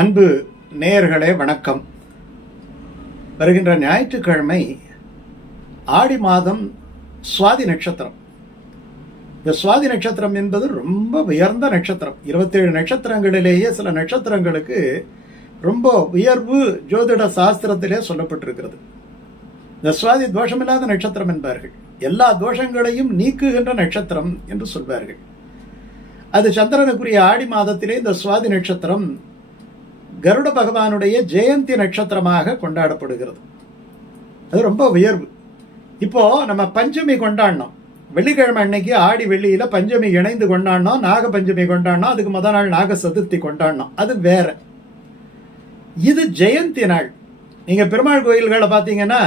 அன்பு நேயர்களே வணக்கம். வருகின்ற ஞாயிற்றுக்கிழமை ஆடி மாதம் சுவாதி நட்சத்திரம். இந்த சுவாதி நட்சத்திரம் என்பது ரொம்ப உயர்ந்த நட்சத்திரம். இருபத்தேழு நட்சத்திரங்களிலேயே சில நட்சத்திரங்களுக்கு ரொம்ப உயர்வு ஜோதிட சாஸ்திரத்திலே சொல்லப்பட்டிருக்கிறது. இந்த சுவாதி தோஷமில்லாத நட்சத்திரம் என்பார்கள். எல்லா தோஷங்களையும் நீக்குகின்ற நட்சத்திரம் என்று சொல்வார்கள். அது சந்திரனுக்குரிய ஆடி மாதத்திலே இந்த சுவாதி நட்சத்திரம் கருட பகவானுடைய ஜெயந்தி நட்சத்திரமாக கொண்டாடப்படுகிறது. அது ரொம்ப உயர்வு. இப்போது நம்ம பஞ்சமி கொண்டாடினோம் வெள்ளிக்கிழமை அன்னைக்கு ஆடி வெள்ளியில் பஞ்சமி இணைந்து கொண்டாடினோம் நாக பஞ்சமி கொண்டாடினோம் அதுக்கு முத நாள் நாக சதுர்த்தி கொண்டாடினோம் அது வேற. இது ஜெயந்தி நாள். நீங்கள் பெருமாள் கோயில்களை பார்த்தீங்கன்னா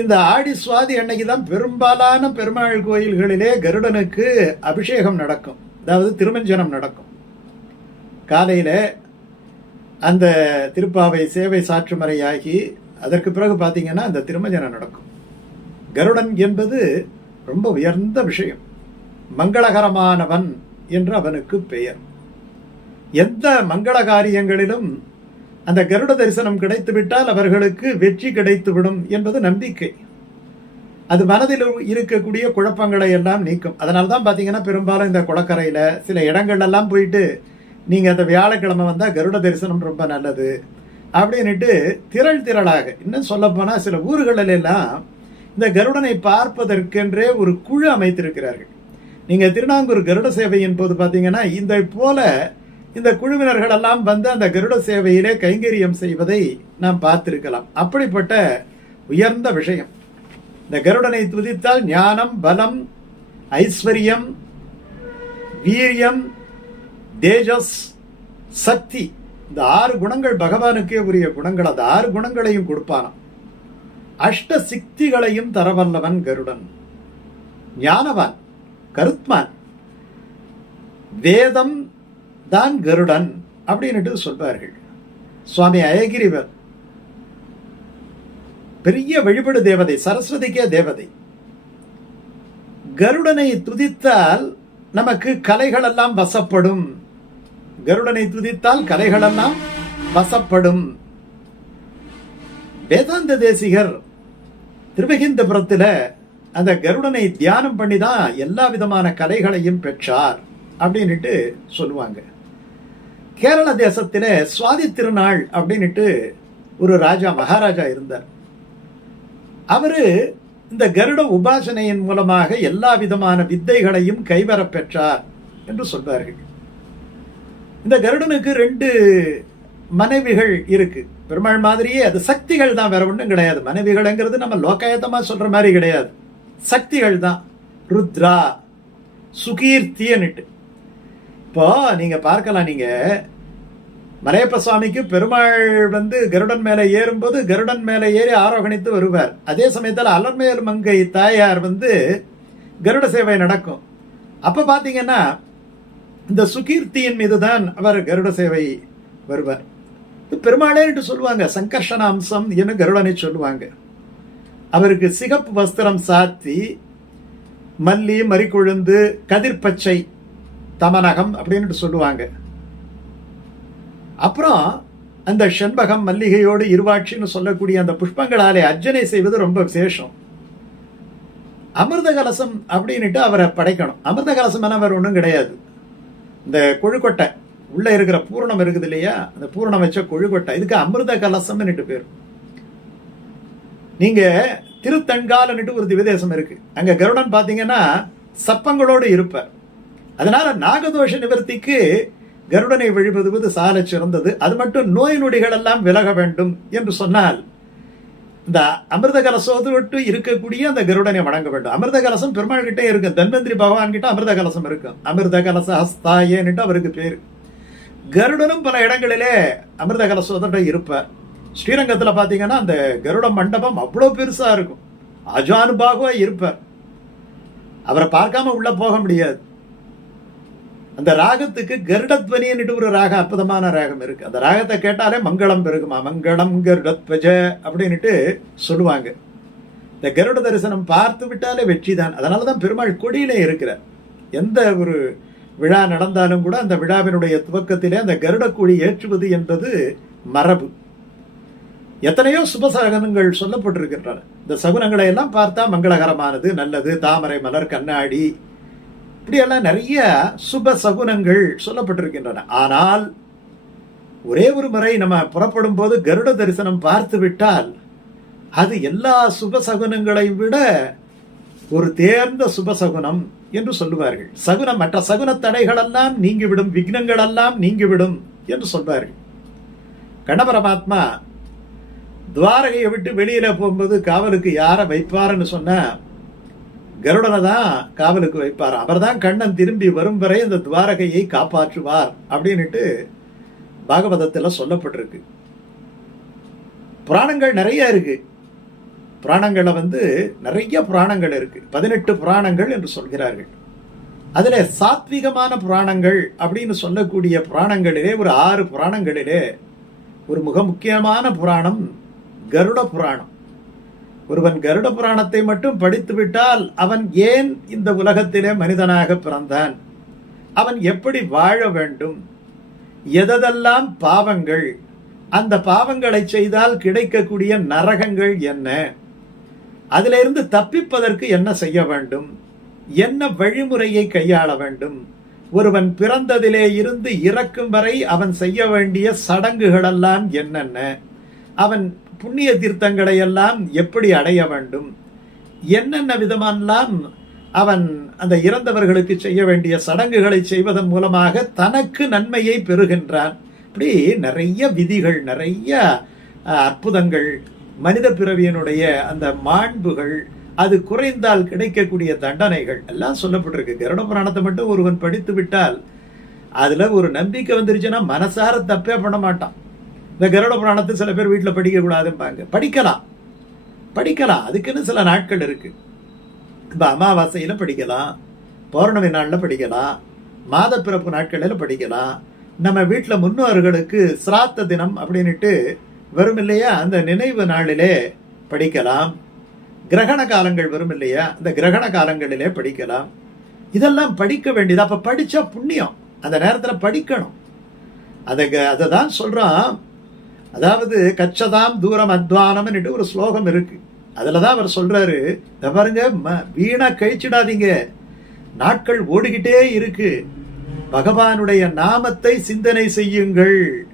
இந்த ஆடி சுவாதி அன்னைக்கு தான் பெரும்பாலான பெருமாள் கோயில்களிலே கருடனுக்கு அபிஷேகம் நடக்கும். அதாவது திருமஞ்சனம் நடக்கும். காலையில் அந்த திருப்பாவை சேவை சாற்றுமறையாகி அதற்கு பிறகு பார்த்தீங்கன்னா அந்த திருமஞ்சனம் நடக்கும். கருடன் என்பது ரொம்ப உயர்ந்த விஷயம். மங்களகரமானவன் என்று அவனுக்கு பெயர். எந்த மங்கள காரியங்களிலும் அந்த கருட தரிசனம் கிடைத்துவிட்டால் அவர்களுக்கு வெற்றி கிடைத்துவிடும் என்பது நம்பிக்கை. அது மனதில் இருக்கக்கூடிய குழப்பங்களை எல்லாம் நீக்கும். அதனால தான் பார்த்தீங்கன்னா பெரும்பாலும் இந்த குளக்கரையில் சில இடங்கள்லாம் போயிட்டு நீங்கள் அந்த வியாழக்கிழமை வந்தால் கருட தரிசனம் ரொம்ப நல்லது அப்படின்னுட்டு திரள் திரளாக இன்னும் சொல்லப்போனால் சில ஊர்களிலெல்லாம் இந்த கருடனை பார்ப்பதற்கென்றே ஒரு குழு அமைத்திருக்கிறார்கள். நீங்கள் திருநாங்கூர் கருட சேவையின் போது பார்த்தீங்கன்னா இந்த போல இந்த குழுவினர்கள் எல்லாம் வந்து அந்த கருட சேவையிலே கைங்கரியம் செய்வதை நாம் பார்த்திருக்கலாம். அப்படிப்பட்ட உயர்ந்த விஷயம். இந்த கருடனை துதித்தால் ஞானம் பலம் ஐஸ்வர்யம் வீரியம் தேஜஸ் சக்தி இந்த ஆறு குணங்கள் பகவானுக்கே உரிய குணங்கள். அந்த ஆறு குணங்களையும் கொடுப்பானாம். அஷ்ட சிக்திகளையும் தரவல்லவன் கருடன். ஞானவான் கருத்மான். வேதம் தான் கருடன் அப்படின்னுட்டு சொல்வார்கள். சுவாமி அயகிரிவர். பெரிய வழிபடு தேவதை சரஸ்வதிக்கே தேவதை. கருடனை துதித்தால் நமக்கு கலைகளெல்லாம் வசப்படும். கருடனை துதித்தால் கலைகளெல்லாம் வசப்படும். வேதாந்த தேசிகர் திருவகிந்தபுரத்தில் அந்த கருடனை தியானம் பண்ணி தான் எல்லா விதமான கலைகளையும் பெற்றார் அப்படின்னுட்டு சொல்லுவாங்க. கேரள தேசத்தில் சுவாதி திருநாள் அப்படின்னுட்டு ஒரு ராஜா மகாராஜா இருந்தார். அவர் இந்த கருட உபாசனையின் மூலமாக எல்லா விதமான வித்தைகளையும் கைவரப் பெற்றார் என்று சொல்வார்கள். இந்த கருடனுக்கு ரெண்டு மனைவிகள் இருக்கு. பெருமாள் மாதிரியே அது சக்திகள் தான் வேற ஒன்றும் கிடையாது. மனைவிகள்ங்கிறது நம்ம லோக்காயத்தமாக சொல்ற மாதிரி கிடையாது. சக்திகள் தான். ருத்ரா சுகீர்த்தின்னுட்டு இப்போ நீங்க பார்க்கலாம் நீங்க மலையப்ப சுவாமிக்கு பெருமாள் வந்து கருடன் மேலே ஏறும்போது கருடன் மேலே ஏறி ஆரோகணித்து வருவார். அதே சமயத்தில் அலர்மேல் மங்கை தாயார் வந்து கருட சேவை நடக்கும். அப்போ பார்த்தீங்கன்னா இந்த சுகீர்த்தியின் மீது தான் அவர் கருட சேவை வருவார். பெருமாளே என்று சொல்லுவாங்க சங்கர்ஷண அம்சம் என்று கருடனை சொல்லுவாங்க. அவருக்கு சிகப்பு வஸ்திரம் சாத்தி மல்லி மறிக்குழுந்து கதிர்பச்சை தமனகம் அப்படின்னு சொல்லுவாங்க. அப்புறம் அந்த செண்பகம் மல்லிகையோடு இருவாட்சின்னு சொல்லக்கூடிய அந்த புஷ்பங்களாலே அர்ச்சனை செய்வது ரொம்ப விசேஷம். அமிர்த கலசம் அப்படின்ட்டு அவரை படைக்கணும். அமிர்த கலசம் என அவர் ஒன்றும் கிடையாது. இந்த கொழுக்கொட்டை உள்ளே இருக்கிற பூரணம் இருக்குது இல்லையா? அந்த பூரணம் வச்ச கொழுக்கொட்டை இதுக்கு அமிர்த கலசம்னுட்டு பேர். நீங்க திருத்தன்காலன்னுட்டு ஒரு திவதேசம் இருக்கு. அங்க கருடன் பார்த்தீங்கன்னா சப்பங்களோடு இருப்பார். அதனால நாகதோஷ நிவர்த்திக்கு கருடனை வழிபடுவது சால சிறந்தது. அது மட்டும் நோய் நொடிகள் எல்லாம் விலக வேண்டும் என்று சொன்னால் இந்த அமிர்த கலசோடு விட்டு இருக்கக்கூடிய அந்த கருடனை வணங்க வேண்டும். அமிர்த கலசம் பெருமாள் கிட்டே இருக்கும் தன்வந்திரி பகவான் கிட்ட அமிர்த கலசம் இருக்கும் அமிர்த கலச ஹஸ்தாயேன்னுட்டு அவருக்கு பேர். கருடனும் பல இடங்களிலே அமிர்த கலசோதோட இருப்பார். ஸ்ரீரங்கத்தில் பார்த்தீங்கன்னா அந்த கருட மண்டபம் அவ்வளோ பெருசாக இருக்கும். அஜானுபாகவாக இருப்பார். அவரை பார்க்காம உள்ளே போக முடியாது. அந்த ராகத்துக்கு கருடத்வனின்னுட்டு ஒரு ராக அற்புதமான ராகம் இருக்கு. அந்த ராகத்தை கேட்டாலே மங்களம் பெருகுமா? மங்களம் கருடத்வஜ அப்படின்னுட்டு சொல்லுவாங்க. இந்த கருட தரிசனம் பார்த்து விட்டாலே வெற்றி தான் அதனால தான் பெருமாள் கொடியிலே இருக்கிறார். எந்த ஒரு விழா நடந்தாலும் கூட அந்த விழாவினுடைய துவக்கத்திலே அந்த கருடக்கூழி ஏற்றுவது என்பது மரபு. எத்தனையோ சுபசகனங்கள் சொல்லப்பட்டிருக்கின்றன. இந்த சகுனங்களை எல்லாம் பார்த்தா மங்களகரமானது நல்லது தாமரை மலர் கண்ணாடி இப்படியெல்லாம் நிறைய சுப சகுனங்கள் சொல்லப்பட்டிருக்கின்றன. ஆனால் ஒரே ஒரு முறை நம்ம புறப்படும் போது கருட தரிசனம் பார்த்து விட்டால் அது எல்லா சுப சகுனங்களையும் விட ஒரு தேர்ந்த சுப சகுனம் என்று சொல்லுவார்கள். சகுனம் மற்ற சகுன தடைகளெல்லாம் நீங்கிவிடும் விக்னங்கள் எல்லாம் நீங்கிவிடும் என்று சொல்வார்கள். கணபரமாத்மா துவாரகையை விட்டு வெளியில போகும்போது காவலுக்கு யாரை வைப்பாருன்னு சொன்ன கருடனை தான் காவலுக்கு வைப்பார். அவர் தான் கண்ணன் திரும்பி வரும் வரை இந்த துவாரகையை காப்பாற்றுவார் அப்படின்னுட்டு பாகவதத்தில் சொல்லப்பட்டிருக்கு. புராணங்கள் நிறைய இருக்கு. புராணங்களை வந்து நிறைய புராணங்கள் இருக்கு. பதினெட்டு புராணங்கள் என்று சொல்கிறார்கள். அதில் சாத்விகமான புராணங்கள் அப்படின்னு சொல்லக்கூடிய புராணங்களிலே ஒரு ஆறு புராணங்களிலே ஒரு மிக முக்கியமான புராணம் கருட புராணம். ஒருவன் கருட புராணத்தை மட்டும் படித்துவிட்டால் அவன் ஏன் இந்த உலகத்திலே மனிதனாக பிறந்தான்? அவன் எப்படி வாழ வேண்டும்? எதெல்லாம் பாவங்கள்? அந்த பாவங்களை செய்தால் கிடைக்கக்கூடிய நரகங்கள் என்ன? அதிலிருந்து தப்பிப்பதற்கு என்ன செய்ய வேண்டும்? என்ன வழிமுறையை கையாள வேண்டும்? ஒருவன் பிறந்ததிலே இருந்து இறக்கும் வரை அவன் செய்ய வேண்டிய சடங்குகளெல்லாம் என்னென்ன? அவன் புண்ணிய தீர்த்தங்களை எல்லாம் எப்படி அடைய வேண்டும்? என்னென்ன விதமெல்லாம் அவன் அந்த இறந்தவர்களுக்கு செய்ய வேண்டிய சடங்குகளை செய்வதன் மூலமாக தனக்கு நன்மையை பெறுகின்றான்? இப்படி நிறைய விதிகள் நிறைய அற்புதங்கள் மனித பிறவியினுடைய அந்த மாண்புகள் அது குறைந்தால் கிடைக்கக்கூடிய தண்டனைகள் எல்லாம் சொல்லப்பட்டிருக்கு. கருட புராணத்தை மட்டும் ஒருவன் படித்து விட்டால் அதில் ஒரு நம்பிக்கை வந்துருச்சுன்னா மனசார தப்பே பண்ண மாட்டான். இந்த கருட புராணத்தை சில பேர் வீட்டில் படிக்கக்கூடாதும்பாங்க. படிக்கலாம். படிக்கலாம். அதுக்குன்னு சில நாட்கள் இருக்குது இப்போ அமாவாசையில் படிக்கலாம். பௌர்ணமி நாளில் படிக்கலாம். மாத பிறப்பு நாட்களில் படிக்கலாம். நம்ம வீட்டில் முன்னோர்களுக்கு சிராத்த தினம் அப்படின்னுட்டு வரும் இல்லையா? அந்த நினைவு நாளிலே படிக்கலாம். கிரகண காலங்கள் வரும் இல்லையா? அந்த கிரகண காலங்களிலே படிக்கலாம். இதெல்லாம் படிக்க வேண்டியது. அப்போ படித்தா புண்ணியம். அந்த நேரத்தில் படிக்கணும். அதை அதை தான் சொல்கிறான் அதாவது கச்சதாம் தூரம் அத்வானம்னுட்டு ஒரு ஸ்லோகம் இருக்கு. அதில் தான் அவர் சொல்கிறாரு "இத பாருங்க ம- வீணாக கழிச்சிடாதீங்க. நாட்கள் ஓடிக்கிட்டே இருக்கு. பகவானுடைய நாமத்தை சிந்தனை செய்யுங்கள்.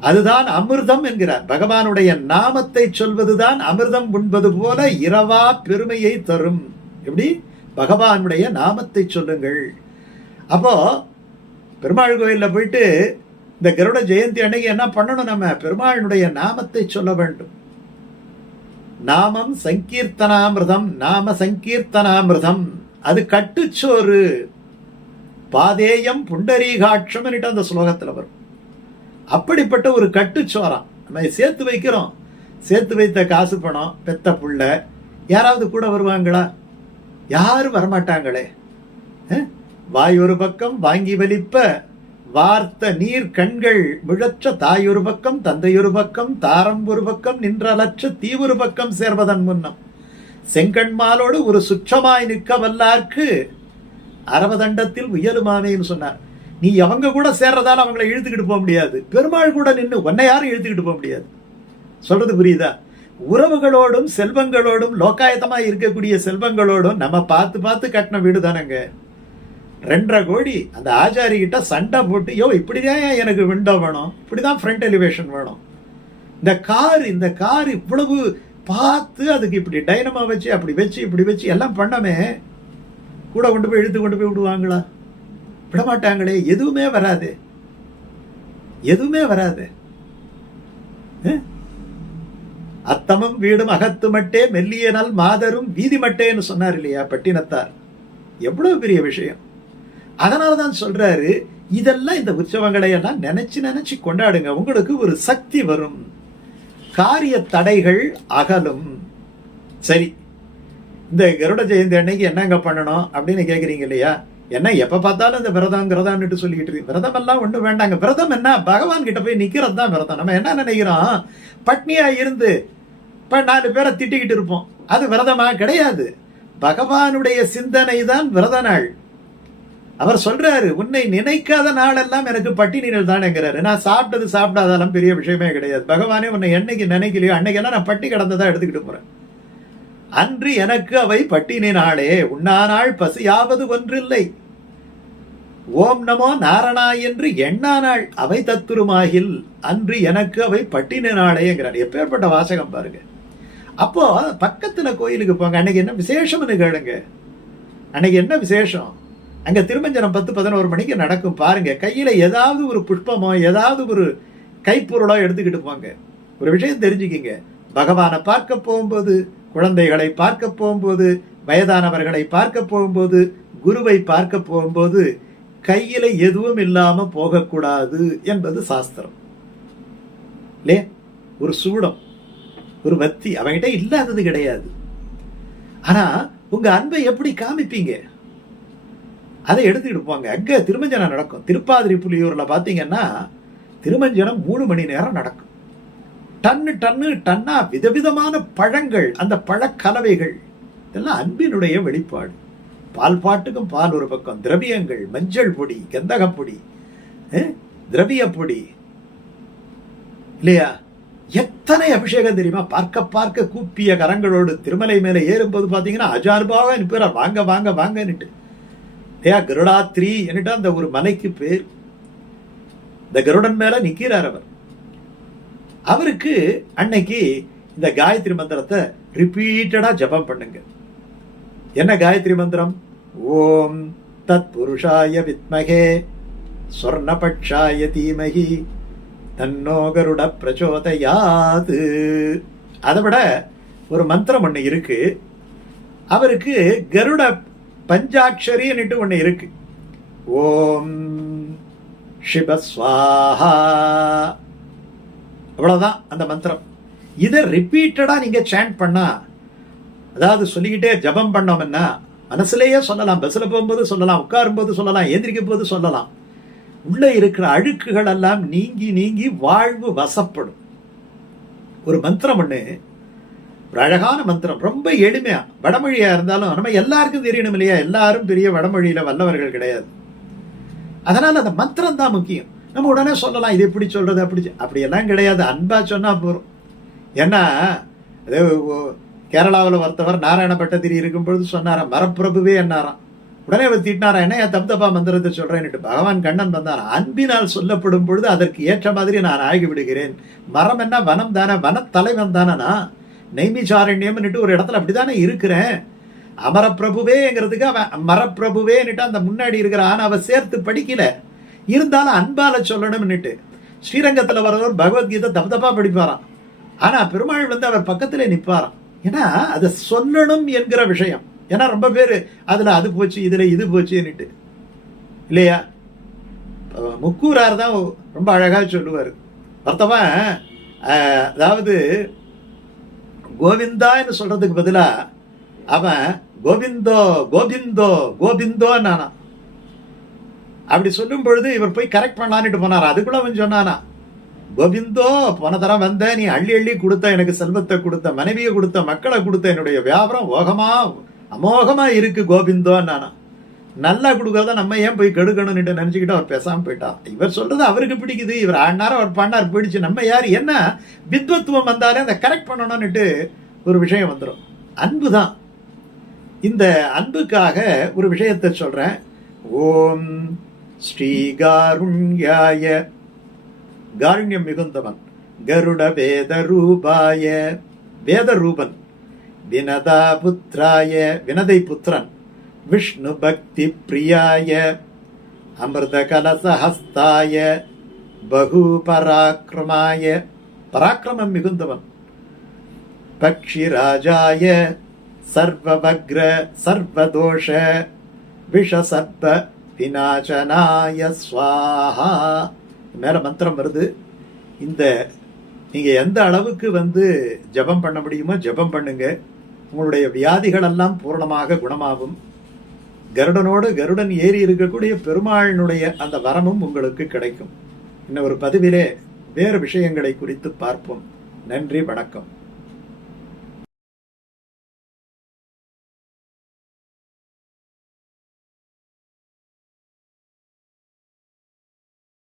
அதுதான் அமிர்தம் என்கிறார். பகவானுடைய நாமத்தை சொல்வதுதான் அமிர்தம் உண்பது போல இரவா பெருமையை தரும். எப்படி? பகவானுடைய நாமத்தை சொல்லுங்கள். அப்போ பெருமாள் கோயிலில் போயிட்டு இந்த கருட ஜெயந்தி அன்னைக்கு என்ன பண்ணணும் நம்ம? பெருமாளினுடைய நாமத்தை சொல்ல வேண்டும். நாமம் சங்கீர்த்தனாமிரதம் நாம சங்கீர்த்தனாமிரதம். அது கட்டுச்சோறு. பாதேயம் புண்டரீகாட்சம் அந்த ஸ்லோகத்தில் வரும். அப்படிப்பட்ட ஒரு கட்டுச்சோரம் நம்ம சேர்த்து வைக்கிறோம். சேர்த்து வைத்த காசு பணம் பெத்த புள்ள யாராவது கூட வருவாங்களா? யாரும் வரமாட்டாங்களே. வாய் ஒரு பக்கம் வாங்கி வலிப்ப. வார்த்த நீர் கண்கள் விழற்ற தாய் ஒரு பக்கம் தந்தை ஒரு பக்கம் தாரம் ஒரு பக்கம் நின்றலற்ற தீ தீவுரு பக்கம் சேர்வதன் முன்னம். செங்கண்மாலோடு ஒரு சுற்றமாய் நிற்க வல்லார்க்கு அரவதண்டத்தில் உயலுமாமேன்னு சொன்னார். நீ அவங்க கூட சேர்றதால அவங்களை இழுத்துக்கிட்டு போக முடியாது. பெருமாள் கூட நின்று உன்னை யாரும் இழுத்துக்கிட்டு போக முடியாது. சொல்றது புரியுதா? உறவுகளோடும் செல்வங்களோடும் லோக்காயத்தமாக இருக்கக்கூடிய செல்வங்களோடும் நம்ம பார்த்து பார்த்து கட்டின வீடு தானங்க ரெண்டரை கோடி அந்த ஆச்சாரி கிட்ட சண்டை போட்டு யோ இப்படிதான் எனக்கு விண்டோ வேணும்? இப்படிதான் ஃப்ரண்ட் எலிவேஷன் வேணும்? இந்த கார் இந்த கார் இவ்வளவு பார்த்து அதுக்கு இப்படி டைனமா வச்சு அப்படி வச்சு இப்படி வச்சு எல்லாம் பண்ணமே கூட கொண்டு போய் இழுத்து கொண்டு போய் விடுவாங்களா? விட மாட்டாங்களே எதுவுமே வராது. எதுவுமே வராது. அத்தமும் வீடும் அகத்து மட்டே மெல்லியனால் மாதரும் வீதி மட்டேன்னு சொன்னார் இல்லையா பட்டினத்தார். எவ்வளவு பெரிய விஷயம். அதனால தான் சொல்றாரு இதெல்லாம் இந்த உற்சவங்களை எல்லாம் நினைச்சு நினைச்சு கொண்டாடுங்க. உங்களுக்கு ஒரு சக்தி வரும். காரிய தடைகள் அகலும். சரி இந்த கருட ஜெயந்தி அன்னைக்கு என்னங்க பண்ணணும் அப்படின்னு கேட்குறீங்க இல்லையா? என்ன எப்போ பார்த்தாலும் இந்த விரதம் விரதம்னுட்டு சொல்லிக்கிட்டு இருக்கு. விரதம் எல்லாம் ஒன்றும் வேண்டாங்க. விரதம் என்ன? பகவான் கிட்ட போய் நிற்கிறது தான் விரதம். நம்ம என்ன நினைக்கிறோம்? பட்னியாக இருந்து இப்போ நாலு பேரை திட்டிக்கிட்டு இருப்போம். அது விரதமாக கிடையாது. பகவானுடைய சிந்தனை தான் விரத நாள். அவர் சொல்றாரு உன்னை நினைக்காத நாளெல்லாம் எனக்கு பட்டினிகள் தானேங்கிறாரு. நான் சாப்பிட்டது சாப்பிடாதெல்லாம் பெரிய விஷயமே கிடையாது. பகவானே உன்னை என்னைக்கு நினைக்கலையோ அன்னைக்கெல்லாம் நான் பட்டி கடந்ததா எடுத்துக்கிட்டு போறேன். அன்று எனக்கு அவை பட்டினி நாளே. உண்ணானாள் பசியாவது ஒன்றில்லை. ஓம் நமோ நாரணா என்று எண்ணானாள் அவை தத்துருமாகில். அன்று எனக்கு அவை பட்டினி நாளேங்கிறார். எப்பேற்பட்ட வாசகம் பாருங்க. அப்போ பக்கத்துல கோயிலுக்கு போங்க. அன்னைக்கு என்ன விசேஷம்னு கேளுங்க. அன்னைக்கு என்ன விசேஷம்? அங்க திருமஞ்சனம் பத்து பதினோரு மணிக்கு நடக்கும். பாருங்க கையில ஏதாவது ஒரு புஷ்பமோ ஏதாவது ஒரு கைப்பொருளோ எடுத்துக்கிட்டு போங்க. ஒரு விஷயம் தெரிஞ்சுக்கிங்க. பகவானை பார்க்க போகும்போது குழந்தைகளை பார்க்க போகும்போது வயதானவர்களை பார்க்க போகும்போது குருவை பார்க்க போகும்போது கையில எதுவும் இல்லாம போகக்கூடாது என்பது சாஸ்திரம். இல்லையா? ஒரு சூடம் ஒரு வத்தி அவங்கிட்ட இல்லாதது கிடையாது. ஆனா உங்க அன்பை எப்படி காமிப்பீங்க? அதை எடுத்துக்கிட்டு போங்க எங்கே திருமஞ்சனம் நடக்கும்? திருப்பாதிரி புலியூரில் பார்த்தீங்கன்னா திருமஞ்சனம் மூணு மணி நேரம் நடக்கும். டன்னு டன்னு டன்னா விதவிதமான பழங்கள் அந்த பழக்கலவைகள். இதெல்லாம் அன்பினுடைய வெளிப்பாடு. பால் பாட்டுக்கும் பால் ஒரு பக்கம். திரவியங்கள் மஞ்சள் பொடி கந்தகப்பொடி திரவிய பொடி. இல்லையா? எத்தனை அபிஷேகம் தெரியுமா? பார்க்க பார்க்க கூப்பிய கரங்களோடு திருமலை மேலே ஏறும்போது பாத்தீங்கன்னா என் நிற்கிறார் வாங்க வாங்க வாங்கன்னுட்டு. இல்லையா கருடாத்ரி என்னட்டு அந்த ஒரு மலைக்கு பேர். இந்த கருடன் மேல நிக்கிறார் அவர். அவருக்கு அன்னைக்கு இந்த காயத்ரி மந்திரத்தை ரிப்பீட்டடா ஜபம் பண்ணுங்க. என்ன காயத்ரி மந்திரம்? ஓம் தத் புருஷாய வித்மகே சொர்ணபட்சாய தீமகி தன்னோ கருட பிரச்சோதயாது. அதை விட ஒரு மந்திரம் ஒன்று இருக்கு. அவருக்கு கருட பஞ்சாட்சரின்னுட்டு ஒன்று இருக்கு. ஓம் சிவஸ்வாஹா அவ்வளோதான் அந்த மந்திரம். இதை ரிப்பீட்டடாக நீங்கள் சேண்ட் பண்ணால் அதாவது சொல்லிக்கிட்டே ஜபம் பண்ணோம்னா மனசுலேயே சொல்லலாம். பஸ்ஸில் போகும்போது சொல்லலாம் உட்காரும் போது சொல்லலாம் எந்திரிக்கும் போது சொல்லலாம். உள்ளே இருக்கிற அழுக்குகள் எல்லாம் நீங்கி நீங்கி வாழ்வு வசப்படும். ஒரு மந்திரம் ஒன்று ஒரு அழகான மந்திரம் ரொம்ப எளிமையா. வடமொழியா இருந்தாலும் நம்ம எல்லாருக்கும் தெரியணும் இல்லையா? எல்லாரும் பெரிய வடமொழியில வல்லவர்கள் கிடையாது. அதனால அந்த மந்திரம் தான் முக்கியம். நம்ம உடனே சொல்லலாம் இது எப்படி சொல்றது அப்படி அப்படியெல்லாம் கிடையாது. அன்பா சொன்னா போறோம் ஏன்னா அது கேரளாவில் ஒருத்தவர் நாராயண பட்டதிரி இருக்கும் பொழுது சொன்னாராம் மரப்பிரபுவே என்னாராம். உடனே அவர் திட்டினாரா என்ன ஏன் தப்தப்பா மந்திரத்தை சொல்றேன்னுட்டு? பகவான் கண்ணன் வந்தார் அன்பினால் சொல்லப்படும் பொழுது அதற்கு ஏற்ற மாதிரி நான் ஆகி விடுகிறேன் மரம் என்ன வனம் தானே வனத்தலைவன் தானேனா நெய்மிசாரண்யம்னுட்டு ஒரு இடத்துல அப்படிதானே இருக்கிறேன்? அமரப்பிரபுவேங்கிறதுக்கு அவன் மரப்பிரபுவேன்னுட்டு அந்த முன்னாடி இருக்கிற ஆனால் அவன் சேர்த்து படிக்கல. இருந்தாலும் அன்பால சொல்லணும்னுட்டு. ஸ்ரீரங்கத்தில் வரவர் பகவத்கீதை தப்பு படிப்பாராம். ஆனால் பெருமாள் வந்து அவர் பக்கத்திலே நிற்பாராம் ஏன்னா அதை சொல்லணும் என்கிற விஷயம். ஏன்னா ரொம்ப பேர் அதில் அது போச்சு இதில் இது போச்சுன்னுட்டு. இல்லையா? முக்கூரார் தான் ரொம்ப அழகாக சொல்லுவார். ஒருத்தவன் அதாவது கோவிந்தான்னு சொல்றதுக்கு பதிலா அவன் கோவிந்தோ கோவிந்தோ கோவிந்தோ நானா அப்படி சொல்லும் பொழுது இவர் போய் கரெக்ட் பண்ணலான்ட்டு போனார்? அதுக்குள்ள அவன் சொன்னானா கோவிந்தோ போன தரம் வந்த நீ அள்ளி அள்ளி கொடுத்த எனக்கு செல்வத்தை கொடுத்த மனைவியை கொடுத்த மக்களை கொடுத்த என்னுடைய வியாபாரம் ஓகமா அமோகமா இருக்கு கோவிந்தோ நானா நல்லா கொடுக்கறத நம்ம ஏன் போய் கெடுக்கணும்னு நினச்சிக்கிட்டு அவர் பேசாமல் போயிட்டான். இவர் சொல்கிறது அவருக்கு பிடிக்குது. இவர் ஆடினார் அவர் பண்ணார் போயிடுச்சு. நம்ம யார்? என்ன? வித்வத்துவம் வந்தாலே அதை கரெக்ட் பண்ணணும்னுட்டு ஒரு விஷயம் வந்துடும் அன்பு தான் இந்த அன்புக்காக ஒரு விஷயத்தை சொல்கிறேன் ஓம் ஸ்ரீகாருண்யாய காருண்யம் மிகுந்தவன் கருட வேத ரூபாய வேத ரூபன் வினதா புத்திராய வினதை புத்திரன் விஷ்ணு பக்தி பிரியாய அமிர்த கலசஹஸ்தாய பகு பராக்கிரமாய பராக்கிரமம் மிகுந்தவன். பக்ஷிராஜாய சர்வபக்ர சர்வதோஷ விஷசர்ப விநாசனாய ஸ்வாஹா. மேல மந்திரம் வருது. இந்த நீங்க எந்த அளவுக்கு வந்து ஜெபம் பண்ண முடியுமோ ஜெபம் பண்ணுங்க. உங்களுடைய வியாதிகள் எல்லாம் பூரணமாக குணமாகும். கருடனோடு கருடன் ஏறி இருக்கக்கூடிய பெருமாளினுடைய அந்த வரமும் உங்களுக்கு கிடைக்கும். இன்னொரு ஒரு பதிவிலே வேறு விஷயங்களை குறித்து பார்ப்போம். நன்றி வணக்கம்.